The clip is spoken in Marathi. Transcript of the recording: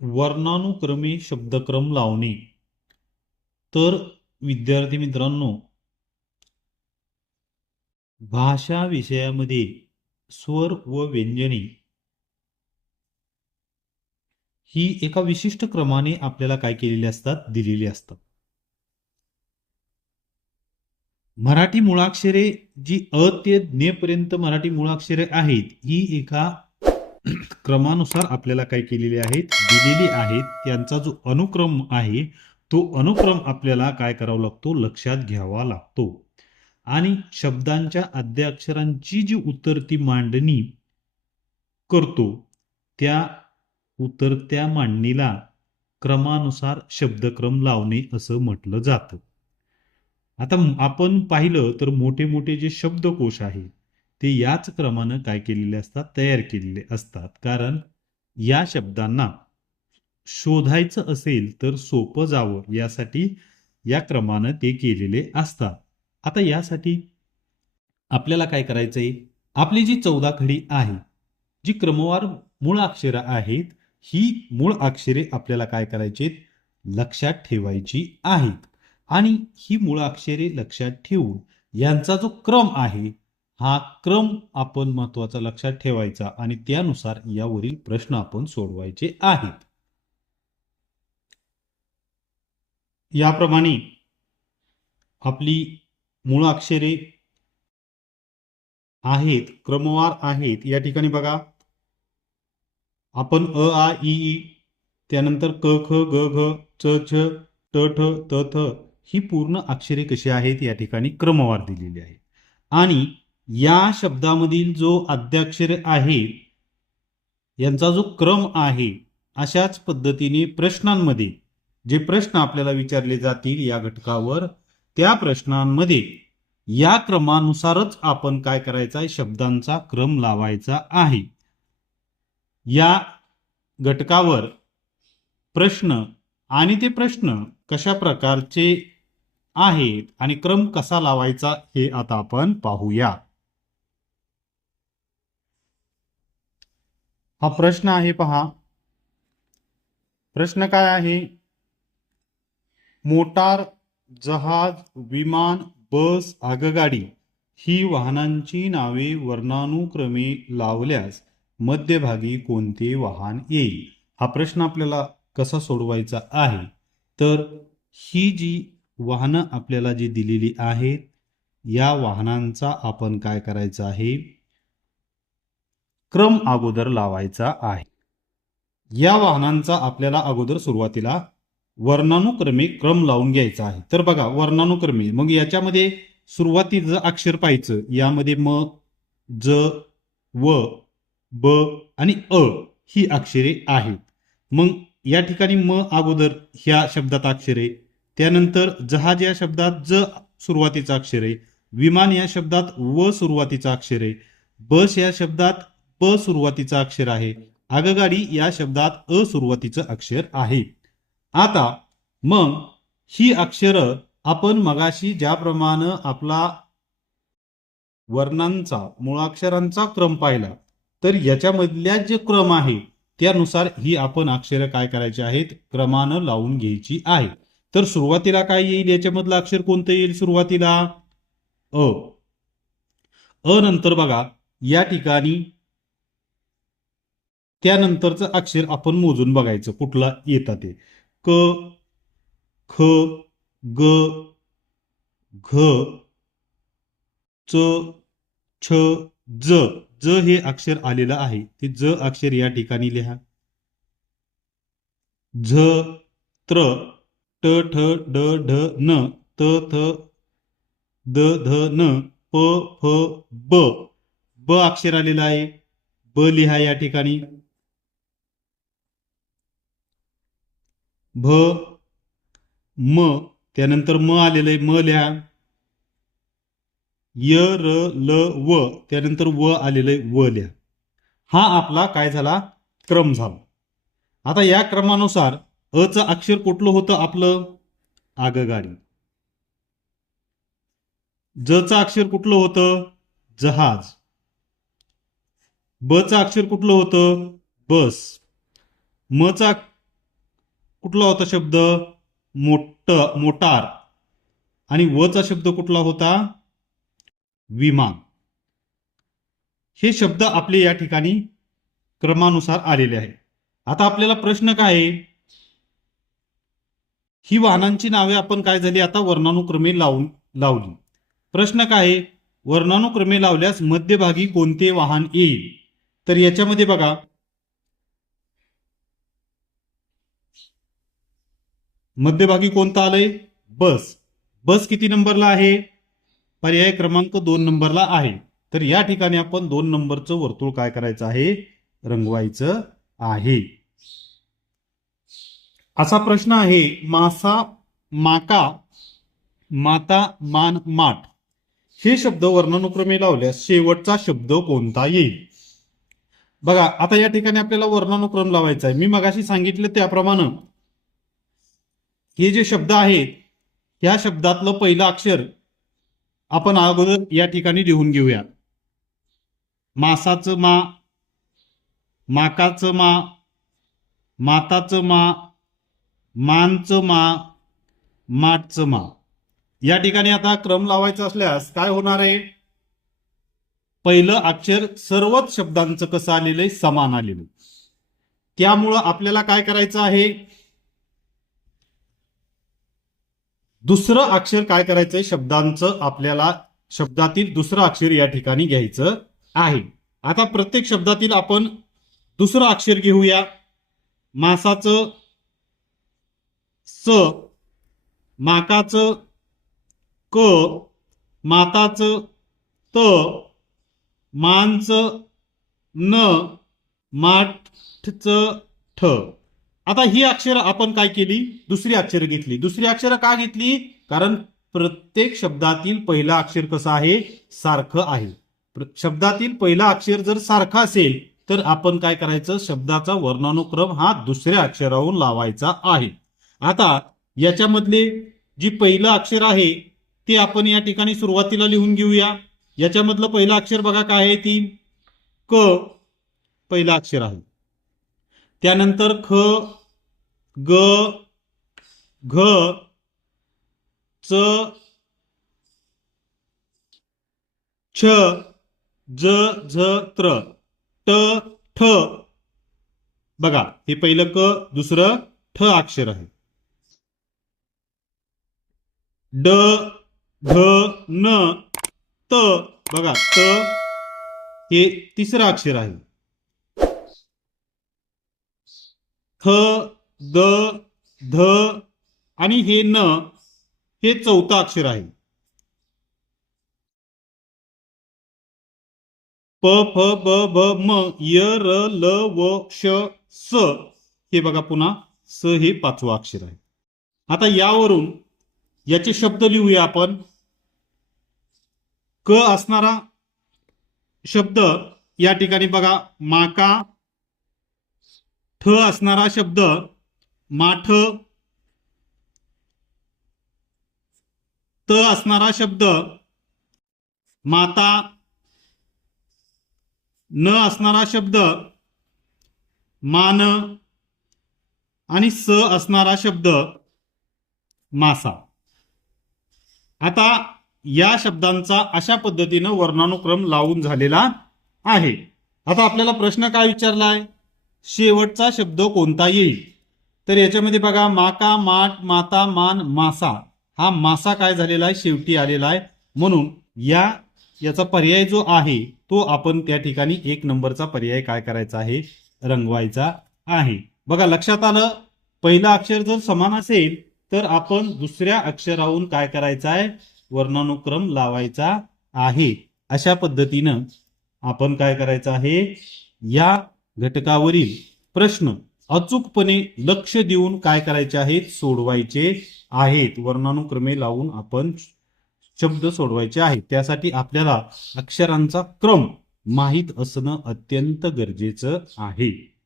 वर्णानुक्रमे शब्दक्रम लावणे. तर विद्यार्थी मित्रांनो भाषा विषयामध्ये स्वर व व्यंजने ही एका विशिष्ट क्रमाने आपल्याला काय केलेली असतात? दिलेली असतात. मराठी मुळाक्षरे जी अ ते ज्ञेपर्यंत मराठी मुळाक्षरे आहेत ही एका क्रमानुसार आपल्याला काय केलेली आहेत? दिलेली आहेत. त्यांचा जो अनुक्रम आहे तो अनुक्रम आपल्याला काय करावा लागतो? लक्षात घ्यावा लागतो. आणि शब्दांच्या अध्याक्षरांची जी उतरती मांडणी करतो त्या उतरत्या मांडणीला क्रमानुसार शब्दक्रम लावणे असं म्हटलं जातं. आता आपण पाहिलं तर मोठे मोठे जे शब्दकोश आहेत ते याच क्रमानं काय केलेले असतात? तयार केलेले असतात. कारण या शब्दांना शोधायचं असेल तर सोपं जावं. यासाठी या क्रमानं ते केलेले असतात. आता यासाठी आपल्याला काय करायचंय? आपली जी चौदा खडी आहे जी क्रमवार मूळ अक्षरं आहेत ही मूळ अक्षरे आपल्याला काय करायची लक्षात ठेवायची आहेत. आणि ही मूळ अक्षरे लक्षात ठेवून यांचा जो क्रम आहे हा क्रम आपण महत्त्वाचा लक्षात ठेवायचा आणि त्यानुसार यावरील प्रश्न आपण सोडवायचे आहेत. याप्रमाणे आपली मूळ अक्षरे आहेत क्रमवार आहेत. या ठिकाणी बघा. आपण अ आ इ ई त्यानंतर क ख ग घ च छ ट ठ त थ ही पूर्ण अक्षरे कशी आहेत? या ठिकाणी क्रमवार दिलेली आहे. आणि या शब्दामधील जो आद्याक्षर आहे यांचा जो क्रम आहे अशाच पद्धतीने प्रश्नांमध्ये जे प्रश्न आपल्याला विचारले जातील या घटकावर त्या प्रश्नांमध्ये या क्रमानुसारच आपण काय करायचा आहे शब्दांचा क्रम लावायचा आहे. या घटकावर प्रश्न आणि ते प्रश्न कशा प्रकारचे आहेत आणि क्रम कसा लावायचा हे आता आपण पाहूया. हा प्रश्न आहे पहा. प्रश्न काय आहे? मोटार जहाज विमान बस आगगाडी ही वाहनांची नावे वर्णानुक्रमे लावल्यास मध्यभागी कोणते वाहन येईल? हा प्रश्न आपल्याला कसा सोडवायचा आहे? तर ही जी वाहनं आपल्याला जी दिलेली आहेत या वाहनांचा आपण काय करायचं आहे? क्रम अगोदर लावायचा आहे. या वाहनांचा आपल्याला अगोदर सुरुवातीला वर्णानुक्रमे क्रम लावून घ्यायचा आहे. तर बघा वर्णानुक्रमे मग याच्यामध्ये सुरुवातीचं अक्षर पाहायचं. यामध्ये म ज व ब आणि अ ही अक्षरे आहेत. मग या ठिकाणी म अगोदर ह्या शब्दात अक्षरे त्यानंतर जहाज या शब्दात ज सुरुवातीचा अक्षर आहे विमान या शब्दात व सुरुवातीचा अक्षर आहे बस या शब्दात प सुरुवातीचा अक्षर आहे. आगगाडी या शब्दात अ सुरुवातीचं अक्षर आहे. आता मग ही अक्षरं आपण मगाशी ज्याप्रमाणे आपला वर्णांचा मुळाक्षरांचा क्रम पाहिला तर याच्यामधल्या जे क्रम आहे त्यानुसार ही आपण अक्षरं काय करायची आहेत? क्रमानं लावून घ्यायची आहे. तर सुरुवातीला काय येईल? याच्यामधलं अक्षर कोणतं येईल सुरुवातीला? अ. अ नंतर बघा या ठिकाणी त्यानंतरचं अक्षर आपण मोजून बघायचं कुठला येतं ते. क ख ग घ च छ ज. ज हे अक्षर आलेलं आहे. ते ज अक्षर या ठिकाणी लिहा. झ त्र ट ठ ड ढ न त थ द ध न प फ ब. ब अक्षर आलेलं आहे. ब लिहा या ठिकाणी. भ म त्यानंतर म आलेलं आहे म लिहा य र ल व त्यानंतर व आलेलं आहे व लिहा हा आपला काय झाला? क्रम झाला. आता या क्रमानुसार अ अक्षर कुठलं होतं आपलं? आगगाडी. ज अक्षर कुठलं होतं? जहाज. ब अक्षर कुठलं होतं? बस. म चा कुठला होता शब्द? मोट मोटार. आणि वचा शब्द कुठला होता? विमान. हे शब्द आपले या ठिकाणी क्रमानुसार आलेले आहे. आता आपल्याला प्रश्न काय आहे? ही वाहनांची नावे आपण काय झाली? आता वर्णानुक्रमे लावून लावली. प्रश्न काय आहे? वर्णानुक्रमे लावल्यास मध्यभागी कोणते वाहन येईल? तर याच्यामध्ये बघा मध्यभागी कोणता आलंय? बस. बस किती नंबरला आहे? पर्याय क्रमांक दोन नंबरला आहे. तर या ठिकाणी आपण दोन नंबरचं वर्तुळ काय करायचं आहे? रंगवायचं आहे. असा प्रश्न आहे मासा माका माता मान माठ. हे शब्द वर्णानुक्रमे लावल्यास शेवटचा शब्द कोणता येईल? बघा आता या ठिकाणी आपल्याला वर्णानुक्रम लावायचा आहे. मी मगाशी सांगितलं त्याप्रमाणे हे जे शब्द आहेत ह्या शब्दातलं पहिलं अक्षर आपण अगोदर या ठिकाणी लिहून घेऊया. मासाचं मा माकाचं मा माताचं मा मानचं मा माठचं मा. या ठिकाणी आता क्रम लावायचा असल्यास काय होणार आहे? पहिलं अक्षर सर्वच शब्दांचं कसं आलेलं आहे? समान आलेलं त्यामुळं आपल्याला काय करायचं आहे? दुसरं अक्षर काय करायचंय? शब्दांचं आपल्याला शब्दातील दुसरं अक्षर या ठिकाणी घ्यायचं आहे. आता प्रत्येक शब्दातील आपण दुसरं अक्षर घेऊया. मासाचं स माकाचं क माताचं त मानचं न माठचं ठ. आता ही अक्षर आपण काय केली? दुसरी अक्षर घेतली. दुसरी अक्षर का घेतली? कारण प्रत्येक शब्दातील पहिला अक्षर कसं आहे? सारखं आहे. शब्दातील पहिला अक्षर जर सारखा असेल तर आपण काय करायचं? शब्दाचा वर्णानुक्रम हा दुसऱ्या अक्षराहून लावायचा आहे. आता याच्यामधले जी पहिलं अक्षर आहे ते आपण या ठिकाणी सुरुवातीला लिहून घेऊया. याच्यामधलं पहिलं अक्षर बघा काय आहे ती? क पहिलं अक्षर आहे. त्यानंतर ख ग घ च छ ज झ त्र ट ठ. बघा हे पहिलं क दुसरं ठ अक्षर आहे. ड ढ न त. बघा त हे तिसरं अक्षर आहे. थ द ध आणि हे न हे चौथं अक्षर आहे. प फ ब भ म य र ल व श स. हे बघा पुन्हा स हे पाचवं अक्षर आहे. आता यावरून याचे शब्द लिहूया आपण. क असणारा शब्द या ठिकाणी बघा माका ठ असणारा शब्द माठ त असणारा शब्द माता न असणारा शब्द मान आणि स असणारा शब्द मासा. आता या शब्दांचा अशा पद्धतीनं वर्णानुक्रम लावून झालेला आहे. आता आपल्याला प्रश्न काय विचारलाय? शेवटचा शब्द कोणता येईल? तर याच्यामध्ये बघा माका माट माता मान मासा. हा मासा काय झालेला आहे? शेवटी आलेला आहे. म्हणून या याचा पर्याय जो आहे तो आपण त्या ठिकाणी एक नंबरचा पर्याय काय करायचा आहे? रंगवायचा आहे. बघा लक्षात आलं? पहिलं अक्षर जर समान असेल तर आपण दुसऱ्या अक्षराहून काय करायचं आहे? वर्णानुक्रम लावायचा आहे. अशा पद्धतीनं आपण काय करायचं आहे? या घटकावरील प्रश्न अचूकपणे लक्ष देऊन काय करायचे आहेत सोडवायचे आहेत. वर्णानुक्रमे लावून आपण शब्द सोडवायचे आहेत. त्यासाठी आपल्याला अक्षरांचा क्रम माहीत असणं अत्यंत गरजेचं आहे.